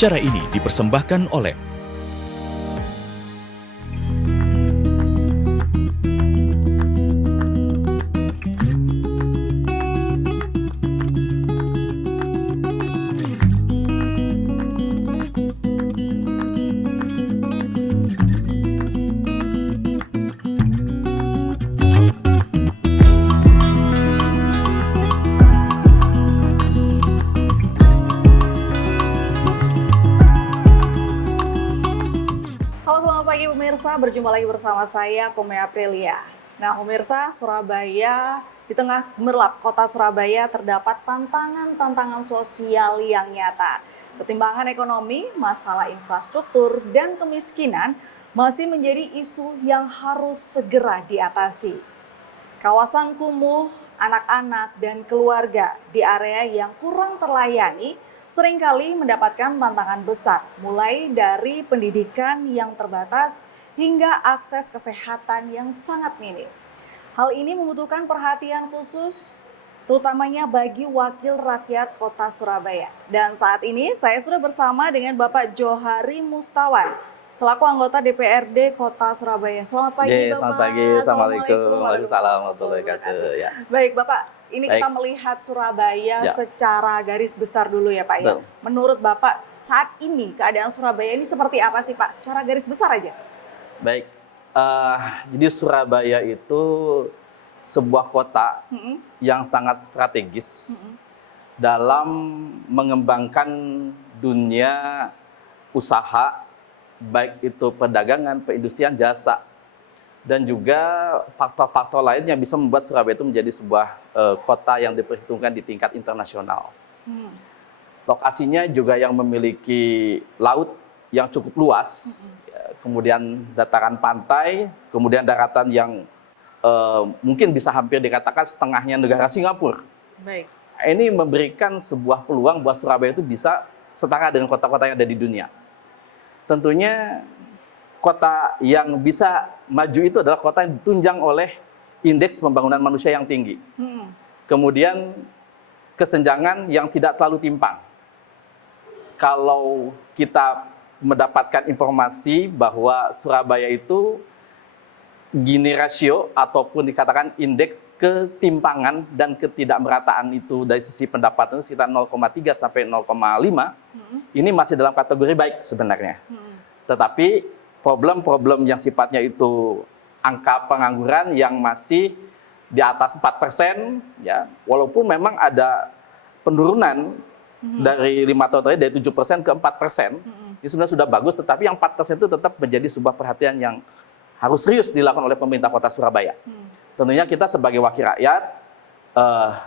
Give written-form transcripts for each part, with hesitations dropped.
Acara ini dipersembahkan oleh pemirsa, berjumpa lagi bersama saya, Kome Aprilia. Nah, pemirsa, Surabaya, di tengah gemerlap kota Surabaya terdapat tantangan-tantangan sosial yang nyata. Pertimbangan ekonomi, masalah infrastruktur, dan kemiskinan masih menjadi isu yang harus segera diatasi. Kawasan kumuh, anak-anak, dan keluarga di area yang kurang terlayani seringkali mendapatkan tantangan besar, mulai dari pendidikan yang terbatas hingga akses kesehatan yang sangat minim. Hal ini membutuhkan perhatian khusus, terutamanya bagi wakil rakyat Kota Surabaya. Dan saat ini saya sudah bersama dengan Bapak Johari Mustawan, selaku anggota DPRD Kota Surabaya. Selamat pagi, Bapak. Selamat pagi, Assalamualaikum warahmatullahi wabarakatuh. Ya. Baik, Bapak. Ini kita melihat Surabaya secara garis besar dulu ya, Pak. Ya. Menurut Bapak, saat ini keadaan Surabaya ini seperti apa sih, Pak? Secara garis besar aja. Baik, jadi Surabaya itu sebuah kota yang sangat strategis dalam mengembangkan dunia usaha, baik itu perdagangan, perindustrian, jasa, dan juga faktor-faktor lain yang bisa membuat Surabaya itu menjadi sebuah kota yang diperhitungkan di tingkat internasional. Lokasinya juga yang memiliki laut yang cukup luas, kemudian dataran pantai, kemudian daratan yang mungkin bisa hampir dikatakan setengahnya negara Singapura. Baik. Ini memberikan sebuah peluang buat Surabaya itu bisa setara dengan kota-kota yang ada di dunia. Tentunya kota yang bisa maju itu adalah kota yang ditunjang oleh indeks pembangunan manusia yang tinggi. Kemudian kesenjangan yang tidak terlalu timpang. Kalau kita mendapatkan informasi bahwa Surabaya itu Gini rasio ataupun dikatakan indeks ketimpangan dan ketidakmerataan itu dari sisi pendapatan sekitar 0,3 sampai 0,5, ini masih dalam kategori baik sebenarnya. Tetapi problem-problem yang sifatnya itu angka pengangguran yang masih di atas 4%, ya, walaupun memang ada penurunan dari 5 tahun terakhir dari 7% ke 4%, ini sebenarnya sudah bagus, tetapi yang 4% itu tetap menjadi sebuah perhatian yang harus serius dilakukan oleh pemerintah Kota Surabaya. Tentunya kita sebagai wakil rakyat,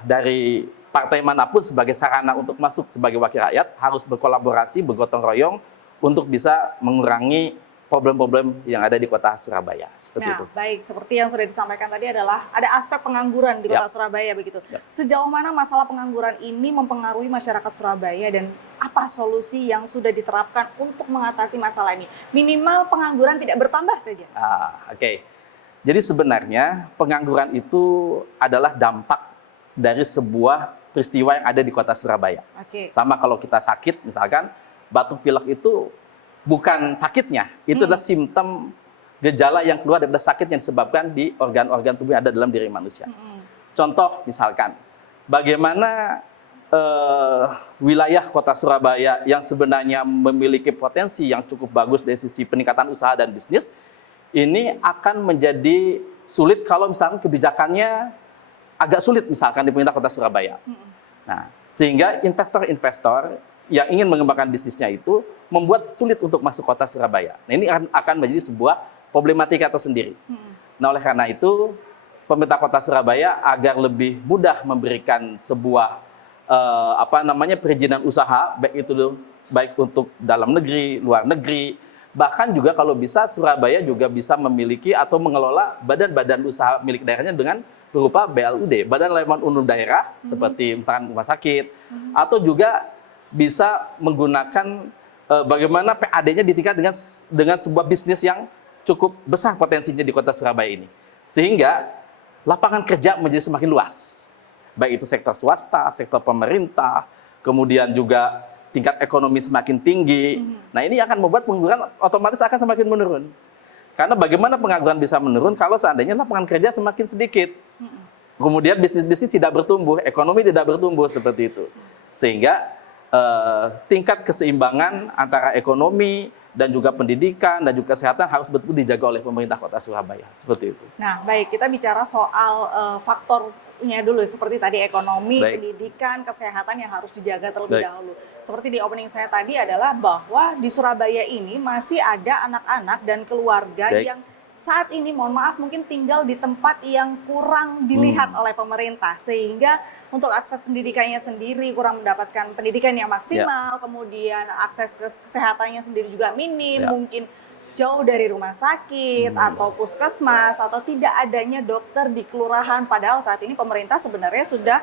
dari partai manapun sebagai sarana untuk masuk sebagai wakil rakyat, harus berkolaborasi, bergotong royong untuk bisa mengurangi problem-problem yang ada di Kota Surabaya. Seperti itu. Baik, seperti yang sudah disampaikan tadi adalah ada aspek pengangguran di Kota Surabaya begitu. Sejauh mana masalah pengangguran ini mempengaruhi masyarakat Surabaya dan apa solusi yang sudah diterapkan untuk mengatasi masalah ini? Minimal pengangguran tidak bertambah saja. Oke. Jadi sebenarnya pengangguran itu adalah dampak dari sebuah peristiwa yang ada di Kota Surabaya. Sama kalau kita sakit, misalkan batuk pilek itu bukan sakitnya, itu adalah simptom gejala yang keluar daripada sakit yang disebabkan di organ-organ tubuh yang ada dalam diri manusia. Contoh misalkan, bagaimana wilayah Kota Surabaya yang sebenarnya memiliki potensi yang cukup bagus dari sisi peningkatan usaha dan bisnis, ini akan menjadi sulit kalau misalkan kebijakannya agak sulit misalkan di pemerintah Kota Surabaya. Nah, sehingga investor-investor yang ingin mengembangkan bisnisnya itu membuat sulit untuk masuk Kota Surabaya. Nah, ini akan menjadi sebuah problematika tersendiri. Nah, oleh karena itu, pemerintah Kota Surabaya agar lebih mudah memberikan sebuah perizinan usaha, baik untuk dalam negeri, luar negeri, bahkan juga kalau bisa Surabaya juga bisa memiliki atau mengelola badan-badan usaha milik daerahnya dengan berupa BLUD, Badan Layanan Umum Daerah, seperti misalkan rumah sakit, atau juga bisa menggunakan bagaimana PAD-nya ditingkat dengan sebuah bisnis yang cukup besar potensinya di Kota Surabaya ini. Sehingga lapangan kerja menjadi semakin luas. Baik itu sektor swasta, sektor pemerintah, kemudian juga tingkat ekonomi semakin tinggi. Nah, ini akan membuat pengangguran otomatis akan semakin menurun. Karena bagaimana pengangguran bisa menurun kalau seandainya lapangan kerja semakin sedikit. Kemudian bisnis-bisnis tidak bertumbuh, ekonomi tidak bertumbuh seperti itu. Sehingga tingkat keseimbangan antara ekonomi dan juga pendidikan dan juga kesehatan harus betul-betul dijaga oleh pemerintah Kota Surabaya. Seperti itu. Nah, baik, kita bicara soal faktornya dulu, seperti tadi ekonomi, pendidikan, kesehatan yang harus dijaga terlebih dahulu. Seperti di opening saya tadi adalah bahwa di Surabaya ini masih ada anak-anak dan keluarga yang saat ini, mohon maaf, mungkin tinggal di tempat yang kurang dilihat oleh pemerintah. Sehingga untuk aspek pendidikannya sendiri kurang mendapatkan pendidikan yang maksimal, kemudian akses ke kesehatannya sendiri juga minim, mungkin jauh dari rumah sakit atau puskesmas, atau tidak adanya dokter di kelurahan. Padahal saat ini pemerintah sebenarnya sudah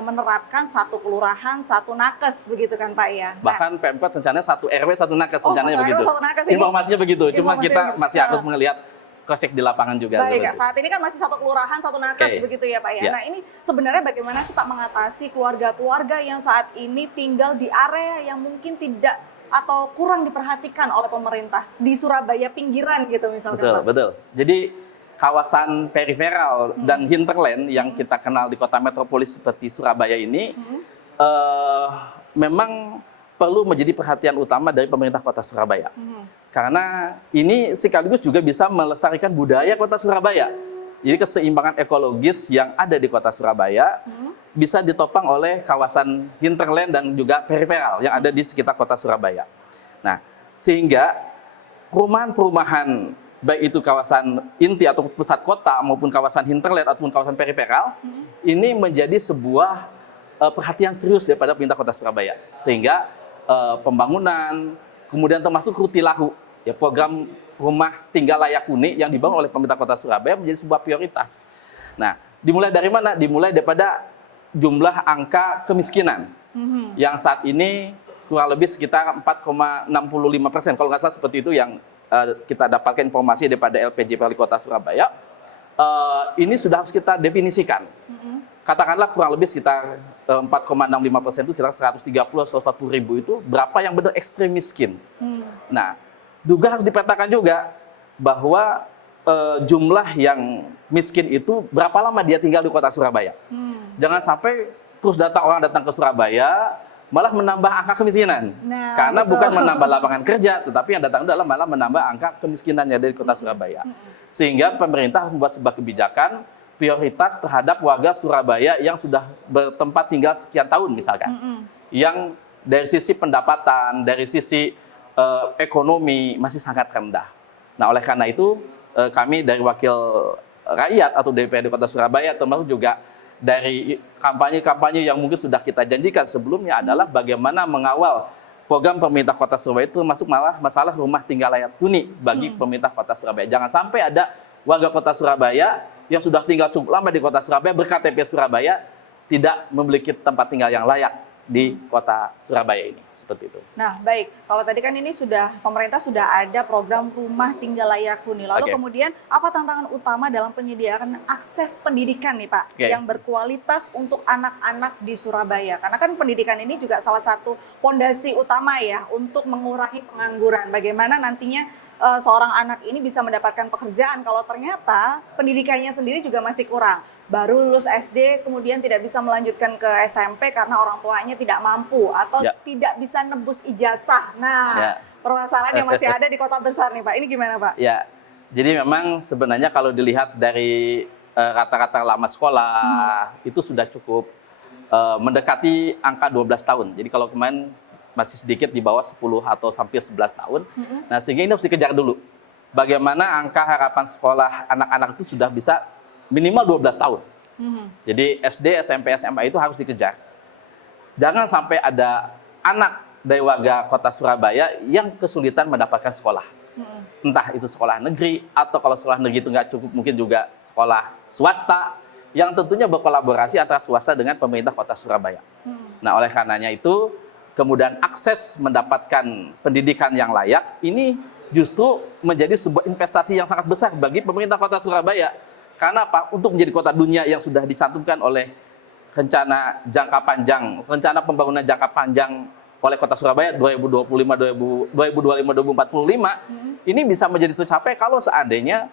menerapkan satu kelurahan, satu nakes, begitu kan Pak ya? Bahkan Pemkot rencananya satu RW, satu nakes, rencananya begitu. Nakes informasinya begitu, cuma kita masih harus melihat cek di lapangan juga. Baik, saat ini kan masih satu kelurahan, satu nakes, begitu ya Pak ya. Nah, ini sebenarnya bagaimana sih Pak mengatasi keluarga-keluarga yang saat ini tinggal di area yang mungkin tidak atau kurang diperhatikan oleh pemerintah di Surabaya pinggiran gitu misalnya? Betul, betul. Jadi kawasan periferal dan hinterland yang kita kenal di kota metropolis seperti Surabaya ini memang perlu menjadi perhatian utama dari pemerintah Kota Surabaya. Karena ini sekaligus juga bisa melestarikan budaya Kota Surabaya. Jadi keseimbangan ekologis yang ada di Kota Surabaya bisa ditopang oleh kawasan hinterland dan juga periferal yang ada di sekitar Kota Surabaya. Nah, sehingga perumahan-perumahan baik itu kawasan inti atau pusat kota maupun kawasan hinterland ataupun kawasan periferal ini menjadi sebuah perhatian serius daripada pemerintah Kota Surabaya. Sehingga pembangunan, kemudian termasuk Rutilahu, ya, program rumah tinggal layak huni yang dibangun oleh pemerintah Kota Surabaya menjadi sebuah prioritas. Nah, dimulai dari mana? Dimulai daripada jumlah angka kemiskinan yang saat ini kurang lebih sekitar 4,65%. Kalau nggak salah seperti itu yang kita dapatkan informasi daripada LPJ Wali Kota Surabaya. Ini sudah harus kita definisikan. Katakanlah kurang lebih sekitar 4,65% itu sekitar 130-140 ribu itu berapa yang benar ekstrem miskin. Nah, juga harus dipetakan juga bahwa jumlah yang miskin itu berapa lama dia tinggal di Kota Surabaya. Jangan sampai terus orang datang ke Surabaya malah menambah angka kemiskinan. Karena bukan menambah lapangan kerja, tetapi yang datang adalah malah menambah angka kemiskinannya dari Kota Surabaya. Sehingga pemerintah harus membuat sebuah kebijakan prioritas terhadap warga Surabaya yang sudah bertempat tinggal sekian tahun misalkan. Yang dari sisi pendapatan, dari sisi ekonomi masih sangat rendah. Nah, oleh karena itu kami dari wakil rakyat atau DPRD Kota Surabaya termasuk juga dari kampanye-kampanye yang mungkin sudah kita janjikan sebelumnya adalah bagaimana mengawal program pemerintah Kota Surabaya itu termasuk masalah rumah tinggal layak huni bagi pemerintah Kota Surabaya. Jangan sampai ada warga Kota Surabaya yang sudah tinggal cukup lama di Kota Surabaya, ber-KTP Surabaya, tidak memiliki tempat tinggal yang layak di Kota Surabaya ini, seperti itu. Nah, baik. Kalau tadi kan ini pemerintah sudah ada program rumah tinggal layak huni. Lalu kemudian apa tantangan utama dalam penyediaan akses pendidikan nih Pak, yang berkualitas untuk anak-anak di Surabaya? Karena kan pendidikan ini juga salah satu fondasi utama ya untuk mengurangi pengangguran. Bagaimana nantinya seorang anak ini bisa mendapatkan pekerjaan kalau ternyata pendidikannya sendiri juga masih kurang. Baru lulus SD, kemudian tidak bisa melanjutkan ke SMP karena orang tuanya tidak mampu atau tidak bisa nebus ijazah. Nah, permasalahan yang masih ada di kota besar nih Pak, ini gimana Pak? Ya, jadi memang sebenarnya kalau dilihat dari rata-rata lama sekolah, itu sudah cukup mendekati angka 12 tahun. Jadi kalau kemarin masih sedikit di bawah 10 atau hampir 11 tahun. Nah, sehingga ini harus dikejar dulu. Bagaimana angka harapan sekolah anak-anak itu sudah bisa minimal 12 tahun. Jadi SD, SMP, SMA itu harus dikejar. Jangan sampai ada anak dari warga Kota Surabaya yang kesulitan mendapatkan sekolah. Entah itu sekolah negeri, atau kalau sekolah negeri itu nggak cukup, mungkin juga sekolah swasta, yang tentunya berkolaborasi antara swasta dengan pemerintah Kota Surabaya. Nah, oleh karenanya itu, kemudian akses mendapatkan pendidikan yang layak, ini justru menjadi sebuah investasi yang sangat besar bagi pemerintah Kota Surabaya. Karena apa? Untuk menjadi kota dunia yang sudah dicantumkan oleh rencana jangka panjang, rencana pembangunan jangka panjang oleh Kota Surabaya 2025-2045 ini bisa menjadi tercapai kalau seandainya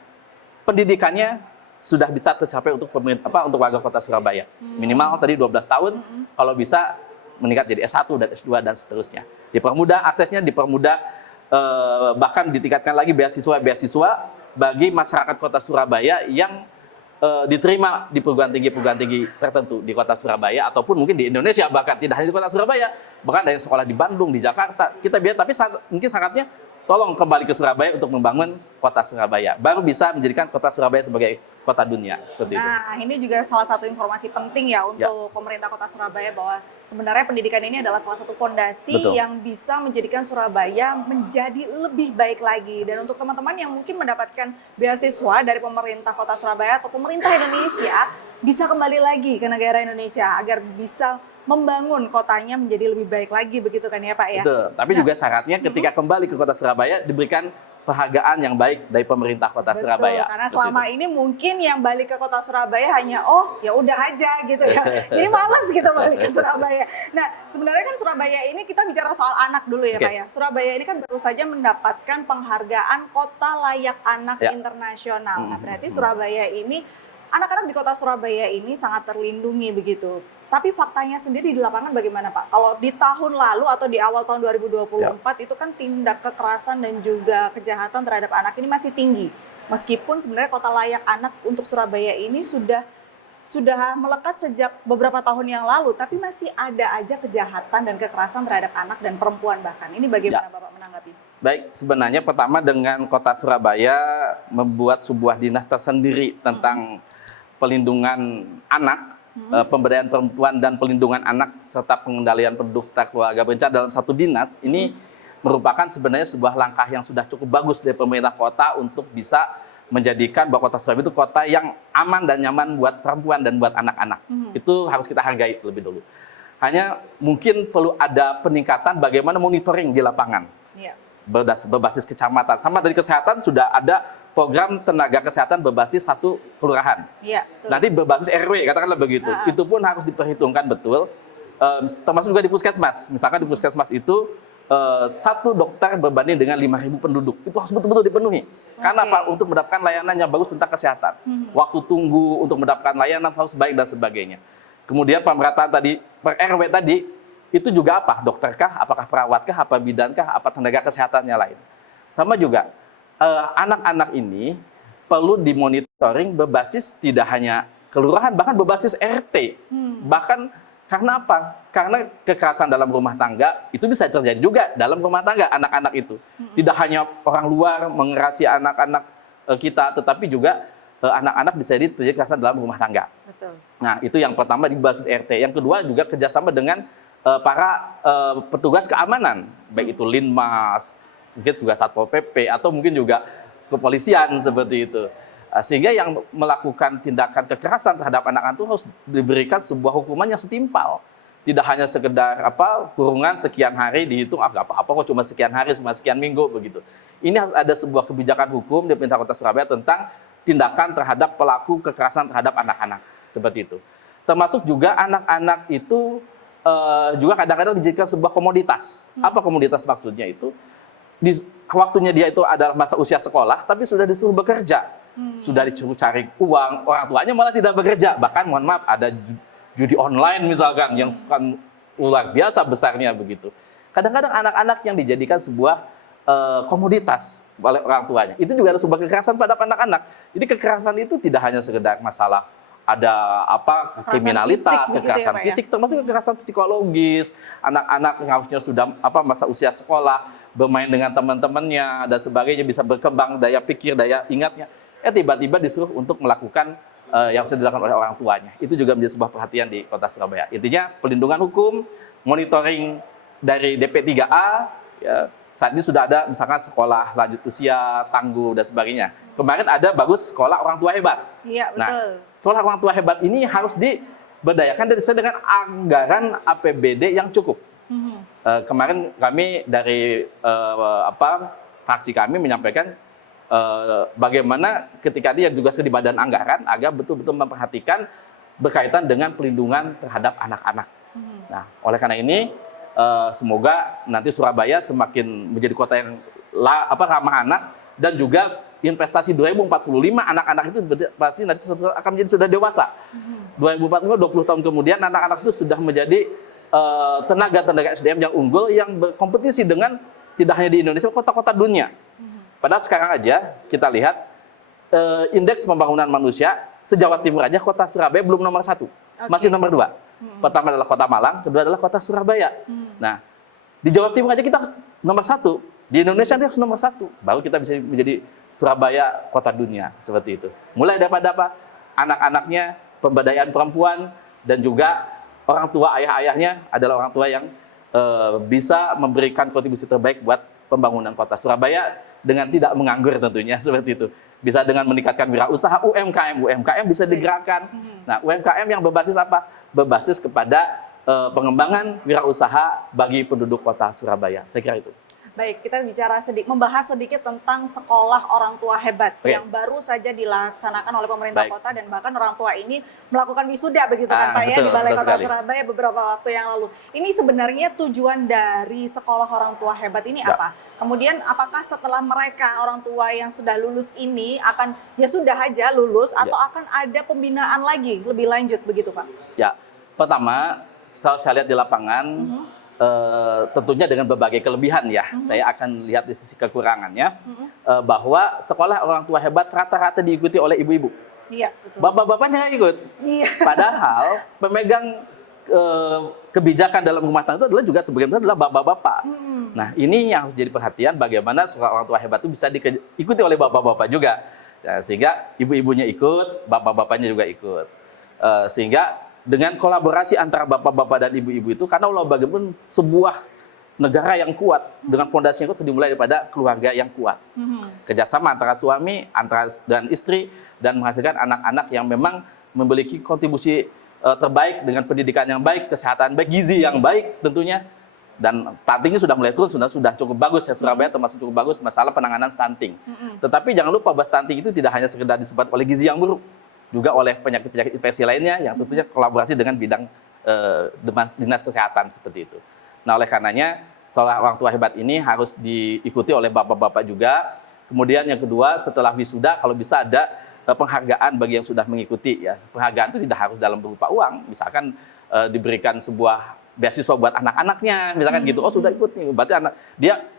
pendidikannya sudah bisa tercapai untuk untuk warga Kota Surabaya. Minimal tadi 12 tahun, kalau bisa meningkat jadi S1 dan S2 dan seterusnya. Dipermudah aksesnya, dipermudah bahkan ditingkatkan lagi beasiswa bagi masyarakat Kota Surabaya yang diterima di perguruan tinggi tertentu di Kota Surabaya ataupun mungkin di Indonesia, bahkan tidak hanya di Kota Surabaya, bahkan dari sekolah di Bandung, di Jakarta kita biar, tapi mungkin syaratnya tolong kembali ke Surabaya untuk membangun Kota Surabaya, baru bisa menjadikan Kota Surabaya sebagai kota dunia seperti itu. Nah, ini juga salah satu informasi penting ya untuk pemerintah Kota Surabaya, bahwa sebenarnya pendidikan ini adalah salah satu fondasi yang bisa menjadikan Surabaya menjadi lebih baik lagi. Dan untuk teman-teman yang mungkin mendapatkan beasiswa dari pemerintah Kota Surabaya atau pemerintah Indonesia, bisa kembali lagi ke negara Indonesia agar bisa membangun kotanya menjadi lebih baik lagi, begitu kan ya Pak ya? Betul, tapi juga syaratnya ketika kembali ke Kota Surabaya diberikan penghargaan yang baik dari pemerintah Kota Surabaya. Karena selama ini mungkin yang balik ke Kota Surabaya hanya ya udah aja gitu ya. Jadi males gitu balik ke Surabaya. Nah, sebenarnya kan Surabaya ini, kita bicara soal anak dulu ya Pak ya. Surabaya ini kan baru saja mendapatkan penghargaan Kota Layak Anak Internasional. Nah, berarti Surabaya ini, anak-anak di Kota Surabaya ini sangat terlindungi begitu. Tapi faktanya sendiri di lapangan bagaimana Pak? Kalau di tahun lalu atau di awal tahun 2024 itu kan tindak kekerasan dan juga kejahatan terhadap anak ini masih tinggi. Meskipun sebenarnya Kota Layak Anak untuk Surabaya ini sudah melekat sejak beberapa tahun yang lalu, tapi masih ada aja kejahatan dan kekerasan terhadap anak dan perempuan bahkan. Ini bagaimana Bapak menanggapi? Baik, sebenarnya pertama dengan Kota Surabaya membuat sebuah dinas tersendiri tentang pelindungan anak, pemberdayaan perempuan dan pelindungan anak serta pengendalian penduduk serta keluarga berencana dalam satu dinas, ini merupakan sebenarnya sebuah langkah yang sudah cukup bagus dari pemerintah kota untuk bisa menjadikan bahwa Kota Surabaya itu kota yang aman dan nyaman buat perempuan dan buat anak-anak. Itu harus kita hargai lebih dulu. Hanya mungkin perlu ada peningkatan bagaimana monitoring di lapangan. Berbasis kecamatan. Sama dari kesehatan sudah ada program tenaga kesehatan berbasis satu kelurahan. Nanti berbasis RW, katakanlah begitu. Itu pun harus diperhitungkan betul. Termasuk juga di puskesmas. Misalkan di puskesmas itu satu dokter berbanding dengan 5.000 penduduk. Itu harus betul-betul dipenuhi. Karena apa? Untuk mendapatkan layanan yang bagus tentang kesehatan. Waktu tunggu untuk mendapatkan layanan harus baik dan sebagainya. Kemudian pemerataan tadi, per RW tadi, itu juga apa? Dokterkah? Apakah perawatkah? Apa bidankah? Apa tenaga kesehatannya lain? Sama juga, anak-anak ini perlu dimonitoring berbasis tidak hanya kelurahan, bahkan berbasis RT. Bahkan karena apa? Karena kekerasan dalam rumah tangga itu bisa terjadi juga dalam rumah tangga anak-anak itu. Tidak hanya orang luar mengerasi anak-anak kita, tetapi juga anak-anak bisa terjadi kekerasan dalam rumah tangga. Nah, itu yang pertama di basis RT. Yang kedua juga kerjasama dengan para petugas keamanan, baik itu Linmas, mungkin juga Satpol PP, atau mungkin juga kepolisian seperti itu. Sehingga yang melakukan tindakan kekerasan terhadap anak-anak itu harus diberikan sebuah hukuman yang setimpal. Tidak hanya sekedar kurungan sekian hari dihitung, nggak apa-apa kok cuma sekian hari, cuma sekian minggu begitu. Ini harus ada sebuah kebijakan hukum di pemerintah Kota Surabaya tentang tindakan terhadap pelaku kekerasan terhadap anak-anak seperti itu. Termasuk juga anak-anak itu juga kadang-kadang dijadikan sebuah komoditas. Apa komoditas maksudnya itu? Waktunya dia itu adalah masa usia sekolah, tapi sudah disuruh bekerja. Sudah disuruh cari uang, orang tuanya malah tidak bekerja. Bahkan mohon maaf, ada judi online misalkan yang luar biasa besarnya begitu. Kadang-kadang anak-anak yang dijadikan sebuah komoditas oleh orang tuanya. Itu juga ada sebuah kekerasan pada anak-anak. Jadi kekerasan itu tidak hanya sekedar masalah ada kriminalitas, kekerasan fisik, termasuk kekerasan psikologis. Anak-anak yang harusnya sudah masa usia sekolah, bermain dengan teman-temannya dan sebagainya, bisa berkembang daya pikir, daya ingatnya. Tiba-tiba disuruh untuk melakukan yang sudah dilakukan oleh orang tuanya. Itu juga menjadi sebuah perhatian di Kota Surabaya. Intinya pelindungan hukum, monitoring dari DP3A, saat ini sudah ada misalkan sekolah lanjut usia, tangguh dan sebagainya. Kemarin ada bagus sekolah orang tua hebat. Iya, betul. Nah, sekolah orang tua hebat ini harus diberdayakan dengan anggaran APBD yang cukup. Kemarin kami dari fraksi kami menyampaikan bagaimana ketika dia juga di badan anggaran agar betul-betul memperhatikan berkaitan dengan pelindungan terhadap anak-anak. Nah, oleh karena ini Semoga nanti Surabaya semakin menjadi kota yang ramah anak, dan juga investasi 2045 anak-anak itu pasti nanti akan menjadi sudah dewasa. 2045 20 tahun kemudian anak-anak itu sudah menjadi tenaga SDM yang unggul yang berkompetisi dengan tidak hanya di Indonesia, kota-kota dunia. Padahal sekarang aja kita lihat indeks pembangunan manusia se-Jawa Timur aja kota Surabaya belum nomor 1, masih nomor 2. Pertama adalah kota Malang, kedua adalah kota Surabaya. Nah, di Jawa Timur aja kita nomor 1, di Indonesia harus nomor 1, baru kita bisa menjadi Surabaya kota dunia, seperti itu. Mulai daripada apa? Anak-anaknya, pemberdayaan perempuan, dan juga orang tua, ayah-ayahnya adalah orang tua yang bisa memberikan kontribusi terbaik buat pembangunan kota Surabaya dengan tidak menganggur tentunya, seperti itu. Bisa dengan meningkatkan wirausaha, UMKM bisa digerakkan. Nah, UMKM yang berbasis apa? Berbasis kepada pengembangan wirausaha bagi penduduk kota Surabaya. Saya kira itu. Baik, kita membahas sedikit tentang sekolah orang tua hebat yang baru saja dilaksanakan oleh pemerintah kota, dan bahkan orang tua ini melakukan wisuda begitu kan Pak, betul, ya, di Balai Kota sekali. Surabaya beberapa waktu yang lalu. Ini sebenarnya tujuan dari sekolah orang tua hebat ini apa? Kemudian apakah setelah mereka orang tua yang sudah lulus ini akan ya sudah aja lulus, atau akan ada pembinaan lagi lebih lanjut begitu Pak? Ya, pertama kalau saya lihat di lapangan, tentunya dengan berbagai kelebihan ya, saya akan lihat di sisi kekurangannya, bahwa sekolah orang tua hebat rata-rata diikuti oleh ibu-ibu. Iya, betul. Bapak-bapaknya nggak ikut. Iya. Padahal pemegang kebijakan dalam rumah tangga itu adalah juga sebagian besar adalah bapak-bapak. Nah, ini yang harus jadi perhatian, bagaimana sekolah orang tua hebat itu bisa diikuti oleh bapak-bapak juga. Nah, sehingga ibu-ibunya ikut, bapak-bapaknya juga ikut. Sehingga dengan kolaborasi antara bapak-bapak dan ibu-ibu itu, karena Allah bagaimanapun sebuah negara yang kuat dengan fondasi yang kuat dimulai daripada keluarga yang kuat. Kerjasama antara suami, dan istri, dan menghasilkan anak-anak yang memang memiliki kontribusi terbaik dengan pendidikan yang baik, kesehatan baik, gizi yang baik tentunya. Dan stuntingnya sudah mulai turun, sudah cukup bagus ya, Surabaya termasuk cukup bagus masalah penanganan stunting. Tetapi jangan lupa bahwa stunting itu tidak hanya sekedar disebabkan oleh gizi yang buruk, juga oleh penyakit-penyakit infeksi lainnya yang tentunya kolaborasi dengan bidang dinas kesehatan seperti itu. Nah, oleh karenanya sekolah orang tua hebat ini harus diikuti oleh bapak-bapak juga. Kemudian yang kedua, setelah wisuda kalau bisa ada penghargaan bagi yang sudah mengikuti ya. Penghargaan itu tidak harus dalam berupa uang, misalkan diberikan sebuah beasiswa buat anak-anaknya, misalkan gitu. Oh, sudah ikut nih, berarti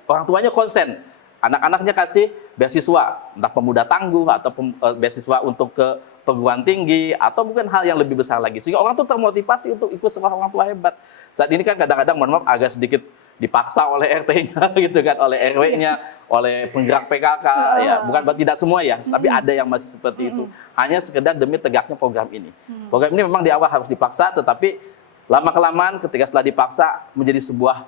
orang tuanya konsen. Anak-anaknya kasih beasiswa, entah pemuda tangguh atau beasiswa untuk ke perguruan tinggi, atau mungkin hal yang lebih besar lagi, sehingga orang tuh termotivasi untuk ikut sekolah orang tua hebat. Saat ini kan kadang-kadang mohon maaf agak sedikit dipaksa oleh RT-nya gitu kan, oleh RW-nya, oleh penggerak PKK ya, bukan tidak semua ya, tapi ada yang masih seperti itu, hanya sekedar demi tegaknya program ini. Program ini memang di awal harus dipaksa, tetapi lama-kelamaan ketika setelah dipaksa menjadi sebuah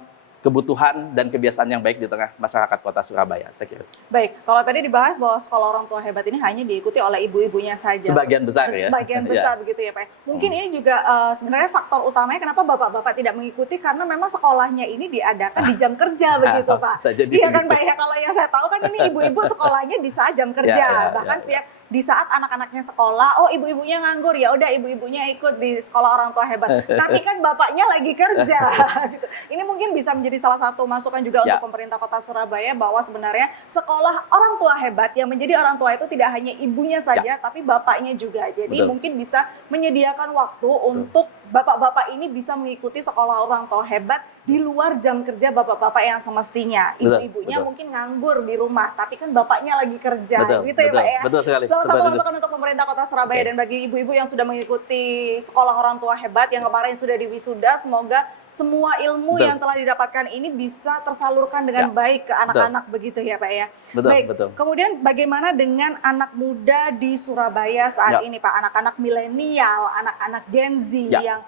kebutuhan dan kebiasaan yang baik di tengah masyarakat kota Surabaya, saya kira. Baik, kalau tadi dibahas bahwa sekolah orang tua hebat ini hanya diikuti oleh ibu-ibunya saja. Sebagian besar ya. Sebagian besar begitu ya Pak. Mungkin ini juga sebenarnya faktor utamanya kenapa bapak-bapak tidak mengikuti, karena memang sekolahnya ini diadakan di jam kerja begitu Pak. Iya kan Pak ya, kalau yang saya tahu kan ini ibu-ibu sekolahnya di saat jam kerja, bahkan di saat anak-anaknya sekolah, oh ibu-ibunya nganggur, ya udah ibu-ibunya ikut di sekolah orang tua hebat. Tapi kan bapaknya lagi kerja. Gitu. Ini mungkin bisa menjadi salah satu masukan juga untuk pemerintah kota Surabaya, bahwa sebenarnya sekolah orang tua hebat yang menjadi orang tua itu tidak hanya ibunya saja, tapi bapaknya juga. Jadi mungkin bisa menyediakan waktu untuk bapak-bapak ini bisa mengikuti sekolah orang tua hebat di luar jam kerja bapak-bapak yang semestinya. Ibu-ibunya mungkin nganggur di rumah, tapi kan bapaknya lagi kerja, gitu ya Pak ya. Betul sekali. Salah satu masukan untuk pemerintah kota Surabaya dan bagi ibu-ibu yang sudah mengikuti sekolah orang tua hebat yang kemarin sudah diwisuda, semoga semua ilmu yang telah didapatkan ini bisa tersalurkan dengan baik ke anak-anak begitu ya Pak ya. Baik. Kemudian bagaimana dengan anak muda di Surabaya saat ini Pak, anak-anak milenial, anak-anak Gen Z yang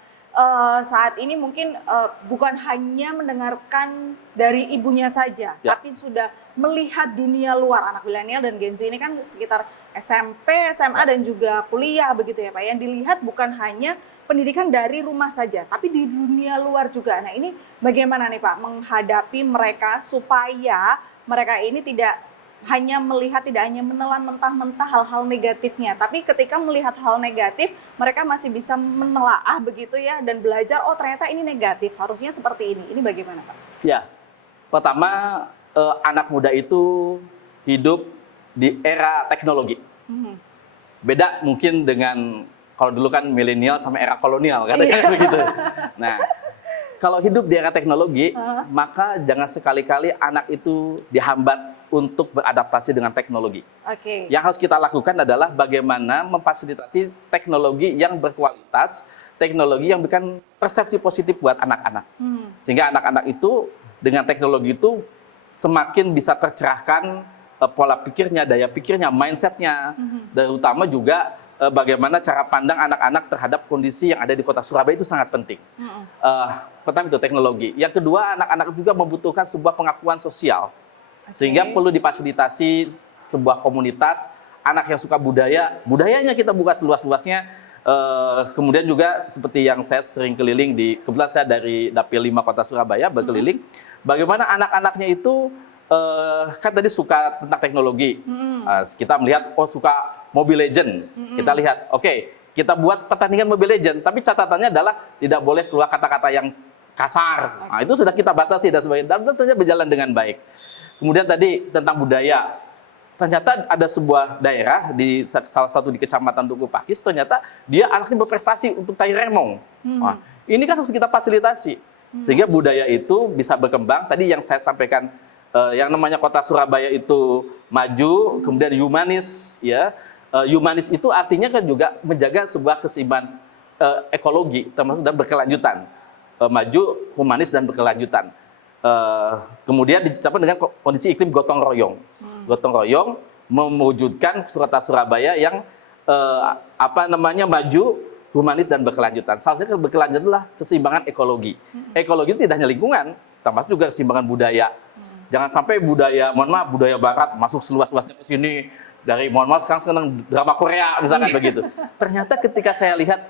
saat ini mungkin bukan hanya mendengarkan dari ibunya saja, tapi sudah melihat dunia luar. Anak milenial dan Gen Z ini kan sekitar SMP, SMA dan juga kuliah begitu ya Pak. Yang dilihat bukan hanya pendidikan dari rumah saja, tapi di dunia luar juga. Nah, ini bagaimana nih Pak menghadapi mereka supaya mereka ini tidak hanya melihat, tidak hanya menelan mentah-mentah hal-hal negatifnya, tapi ketika melihat hal negatif, mereka masih bisa menelaah begitu ya, dan belajar, oh ternyata ini negatif, harusnya seperti ini. Ini bagaimana Pak? Ya, pertama anak muda itu hidup di era teknologi. Beda mungkin dengan kalau dulu kan milenial sama era kolonial, katanya begitu. Nah, kalau hidup di era teknologi, maka jangan sekali-kali anak itu dihambat untuk beradaptasi dengan teknologi. Yang harus kita lakukan adalah bagaimana memfasilitasi teknologi yang berkualitas, teknologi yang memberikan persepsi positif buat anak-anak. Sehingga anak-anak itu dengan teknologi itu semakin bisa tercerahkan pola pikirnya, daya pikirnya, mindsetnya, dan utama juga bagaimana cara pandang anak-anak terhadap kondisi yang ada di kota Surabaya itu sangat penting. Pertama itu teknologi. Yang kedua, anak-anak juga membutuhkan sebuah pengakuan sosial. Sehingga perlu difasilitasi sebuah komunitas, anak yang suka budaya, budayanya kita buka seluas-luasnya. Kemudian juga seperti yang saya sering keliling kebetulan saya dari Dapil 5 Kota Surabaya, berkeliling, bagaimana anak-anaknya itu, kan tadi suka tentang teknologi. Kita melihat, oh suka Mobile Legend. Kita lihat, oke, kita buat pertandingan Mobile Legend, tapi catatannya adalah tidak boleh keluar kata-kata yang kasar. Nah, itu sudah kita batasi dan sebagainya. Dan tentunya berjalan dengan baik. Kemudian tadi tentang budaya. Ternyata ada sebuah daerah di salah satu di Kecamatan Duku Pakis, ternyata dia anaknya berprestasi untuk tari remong. Nah, ini kan harus kita fasilitasi. Sehingga budaya itu bisa berkembang. Tadi yang saya sampaikan, yang namanya kota Surabaya itu maju, kemudian humanis, ya. Humanis itu artinya kan juga menjaga sebuah keseimbangan ekologi, termasuk dan berkelanjutan. Maju, humanis, dan berkelanjutan. Kemudian dicapai dengan kondisi iklim gotong royong. Gotong royong mewujudkan kota Surabaya yang maju, humanis, dan berkelanjutan. Salah satunya berkelanjutan adalah keseimbangan ekologi. Ekologi itu tidak hanya lingkungan, termasuk juga keseimbangan budaya. Jangan sampai budaya, mohon maaf, budaya barat masuk seluas-luasnya ke sini, dari mohon maaf sekarang drama Korea misalkan begitu. Ternyata ketika saya lihat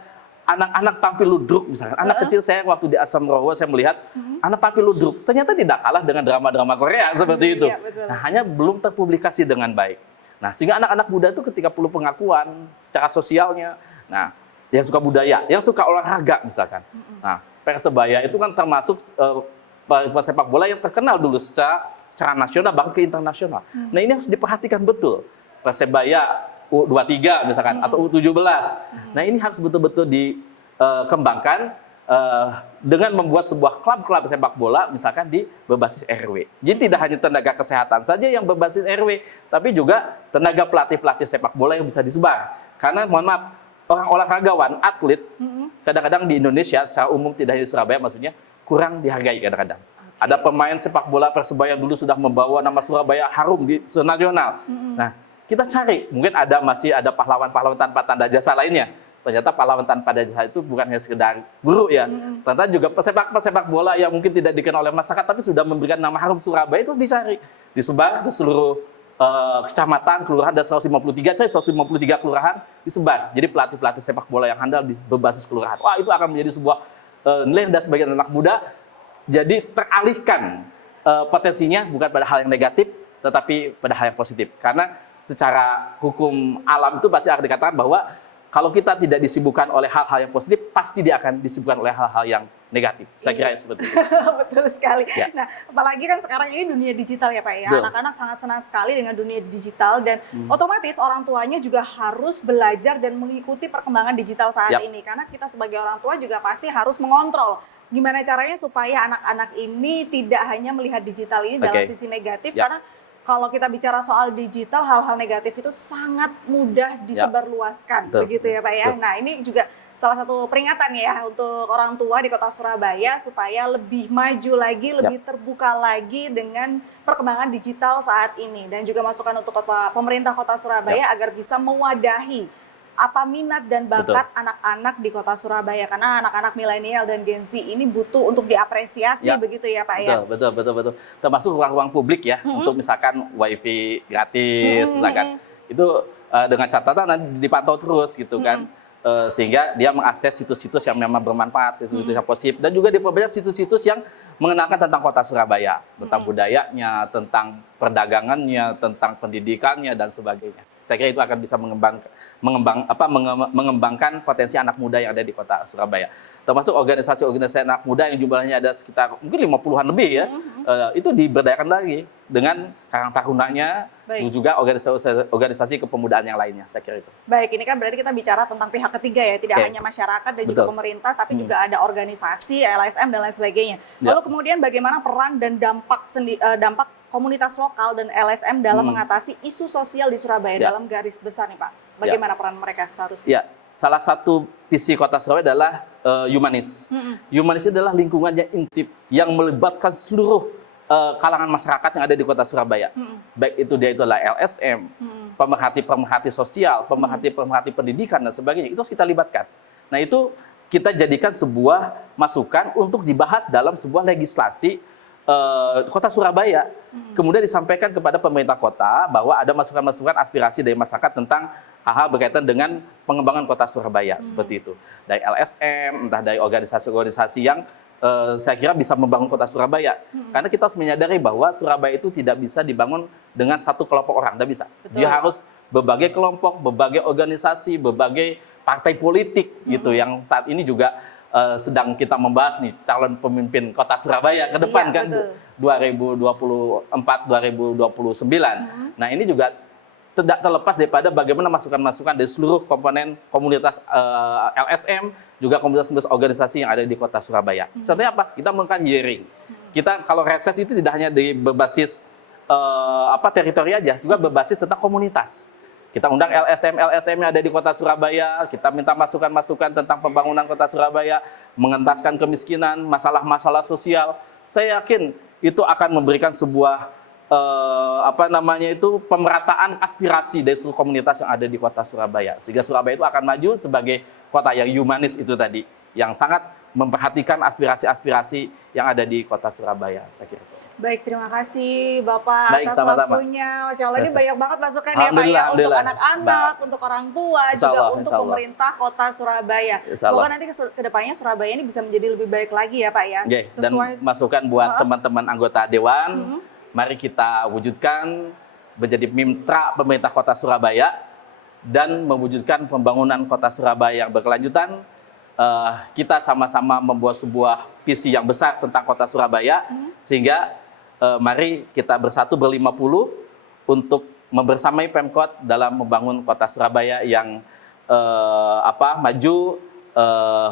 anak-anak tampil ludruk misalkan, anak kecil saya waktu di Asam Rowo saya melihat anak tampil ludruk, ternyata tidak kalah dengan drama-drama Korea seperti itu. Nah, hanya belum terpublikasi dengan baik. Nah, sehingga anak-anak muda itu ketika perlu pengakuan secara sosialnya. Nah, yang suka budaya, yang suka olahraga misalkan. Nah, Persebaya itu kan termasuk sepak bola yang terkenal dulu secara nasional bahkan ke internasional. Nah, ini harus diperhatikan betul. Persebaya U23 misalkan atau U17. Nah, ini harus betul-betul dikembangkan dengan membuat sebuah klub-klub sepak bola misalkan di berbasis RW. Jadi tidak hanya tenaga kesehatan saja yang berbasis RW, tapi juga tenaga pelatih-pelatih sepak bola yang bisa disebar. Karena mohon maaf, orang olahragawan, atlet kadang-kadang di Indonesia secara umum, tidak hanya di Surabaya maksudnya, kurang dihargai kadang-kadang. Ada pemain sepak bola Persebaya yang dulu sudah membawa nama Surabaya harum di senasional. Nah, kita cari, mungkin masih ada pahlawan-pahlawan tanpa tanda jasa lainnya. Ternyata pahlawan tanpa tanda jasa itu bukan hanya sekedar guru ya. Ternyata juga pesepak bola yang mungkin tidak dikenal oleh masyarakat, tapi sudah memberikan nama harum Surabaya itu dicari. Disebar ke seluruh kecamatan, kelurahan, dan 153 kelurahan disebar. Jadi pelatih-pelatih sepak bola yang handal di berbasis kelurahan. Wah, itu akan menjadi sebuah nilai dan sebagian anak muda jadi teralihkan potensinya bukan pada hal yang negatif, tetapi pada hal yang positif. Karena secara hukum alam itu pasti akan dikatakan bahwa kalau kita tidak disibukkan oleh hal-hal yang positif, pasti dia akan disibukkan oleh hal-hal yang negatif. Saya kira seperti itu. Betul sekali. Ya. Nah, apalagi kan sekarang ini dunia digital ya Pak ya. Anak-anak sangat senang sekali dengan dunia digital dan otomatis orang tuanya juga harus belajar dan mengikuti perkembangan digital saat ini. Karena kita sebagai orang tua juga pasti harus mengontrol gimana caranya supaya anak-anak ini tidak hanya melihat digital ini dalam sisi negatif, karena kalau kita bicara soal digital, hal-hal negatif itu sangat mudah disebarluaskan, begitu ya Pak ya. Nah, ini juga salah satu peringatan ya untuk orang tua di Kota Surabaya supaya lebih maju lagi, lebih terbuka lagi dengan perkembangan digital saat ini, dan juga masukan untuk pemerintah Kota Surabaya agar bisa mewadahi apa minat dan bakat anak-anak di Kota Surabaya, karena anak-anak milenial dan Gen Z ini butuh untuk diapresiasi, begitu ya Pak ya. Betul. Termasuk ruang-ruang publik ya, untuk misalkan wifi gratis, misalkan itu dengan catatan nanti dipantau terus gitu kan, sehingga dia mengakses situs-situs yang memang bermanfaat, situs-situs yang positif, dan juga diperbanyak situs-situs yang mengenalkan tentang kota Surabaya, tentang budayanya, tentang perdagangannya, tentang pendidikannya dan sebagainya. Saya kira itu akan bisa mengembangkan potensi anak muda yang ada di kota Surabaya. Termasuk organisasi-organisasi anak muda yang jumlahnya ada sekitar mungkin 50-an lebih ya, itu diberdayakan lagi dengan Karang Tarunanya, dan juga organisasi kepemudaan yang lainnya, saya kira itu. Baik, ini kan berarti kita bicara tentang pihak ketiga ya, tidak hanya masyarakat dan juga pemerintah, tapi juga ada organisasi, LSM dan lain sebagainya. Lalu kemudian bagaimana peran dan dampak komunitas lokal dan LSM dalam mengatasi isu sosial di Surabaya dalam garis besar nih Pak? Bagaimana peran mereka seharusnya? Ya, salah satu visi kota Surabaya adalah humanis. Humanis adalah lingkungan yang inklusif, yang melibatkan seluruh kalangan masyarakat yang ada di kota Surabaya. Baik itu dia adalah LSM, pemerhati-pemerhati sosial, pemerhati-pemerhati pendidikan dan sebagainya. Itu harus kita libatkan. Nah, itu kita jadikan sebuah masukan untuk dibahas dalam sebuah legislasi kota Surabaya. Kemudian disampaikan kepada pemerintah kota bahwa ada masukan-masukan aspirasi dari masyarakat tentang hal-hal berkaitan dengan pengembangan kota Surabaya, seperti itu. Dari LSM, entah dari organisasi-organisasi yang saya kira bisa membangun kota Surabaya. Karena kita harus menyadari bahwa Surabaya itu tidak bisa dibangun dengan satu kelompok orang, tidak bisa. Dia harus berbagai kelompok, berbagai organisasi, berbagai partai politik gitu yang saat ini juga sedang kita membahas nih calon pemimpin kota Surabaya ke depan kan 2024-2029. Nah, ini juga tidak terlepas daripada bagaimana masukan-masukan dari seluruh komponen komunitas LSM, juga komunitas organisasi yang ada di kota Surabaya. Contohnya apa? Kita melakukan hearing. Kita kalau reses itu tidak hanya berbasis teritori aja, juga berbasis tentang komunitas. Kita undang LSM yang ada di kota Surabaya, kita minta masukan-masukan tentang pembangunan kota Surabaya, mengentaskan kemiskinan, masalah-masalah sosial. Saya yakin itu akan memberikan sebuah pemerataan aspirasi dari seluruh komunitas yang ada di kota Surabaya. Sehingga Surabaya itu akan maju sebagai kota yang humanis itu tadi, yang sangat memperhatikan aspirasi-aspirasi yang ada di kota Surabaya, saya kira. Baik, terima kasih Bapak atas waktunya. Masya Allah, ini banyak banget masukan ya Pak ya, untuk anak-anak, untuk orang tua, juga untuk pemerintah kota Surabaya. Semoga nanti ke depannya Surabaya ini bisa menjadi lebih baik lagi ya Pak ya. Dan masukan buat teman-teman anggota Dewan, mari kita wujudkan menjadi mitra pemerintah kota Surabaya dan mewujudkan pembangunan kota Surabaya yang berkelanjutan. Kita sama-sama membuat sebuah visi yang besar tentang kota Surabaya, sehingga mari kita bersatu berlima puluh untuk membersamai Pemkot dalam membangun kota Surabaya yang maju,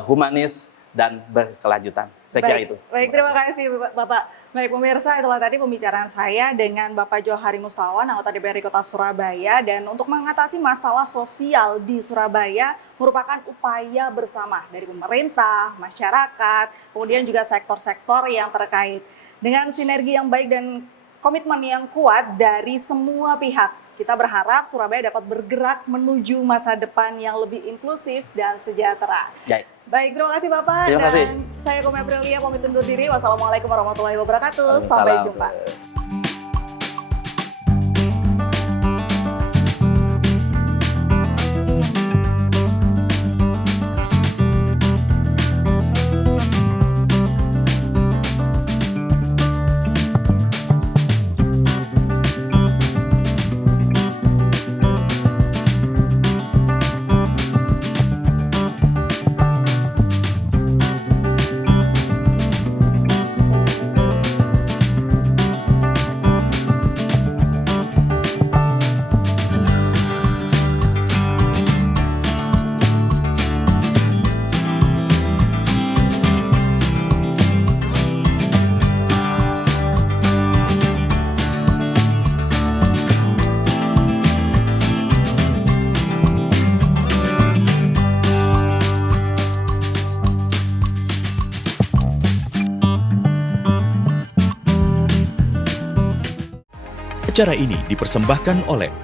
humanis dan berkelanjutan. Saya kira itu. Baik, terima kasih Bapak. Baik pemirsa, itulah tadi pembicaraan saya dengan Bapak Johari Mustawan, anggota DPRD Kota Surabaya. Dan untuk mengatasi masalah sosial di Surabaya merupakan upaya bersama dari pemerintah, masyarakat, kemudian juga sektor-sektor yang terkait. Dengan sinergi yang baik dan komitmen yang kuat dari semua pihak, kita berharap Surabaya dapat bergerak menuju masa depan yang lebih inklusif dan sejahtera. Baik, terima kasih Bapak. Terima kasih. Dan saya Komia Aprilia pamit undur diri. Wassalamualaikum warahmatullahi wabarakatuh. Sampai jumpa. Acara ini dipersembahkan oleh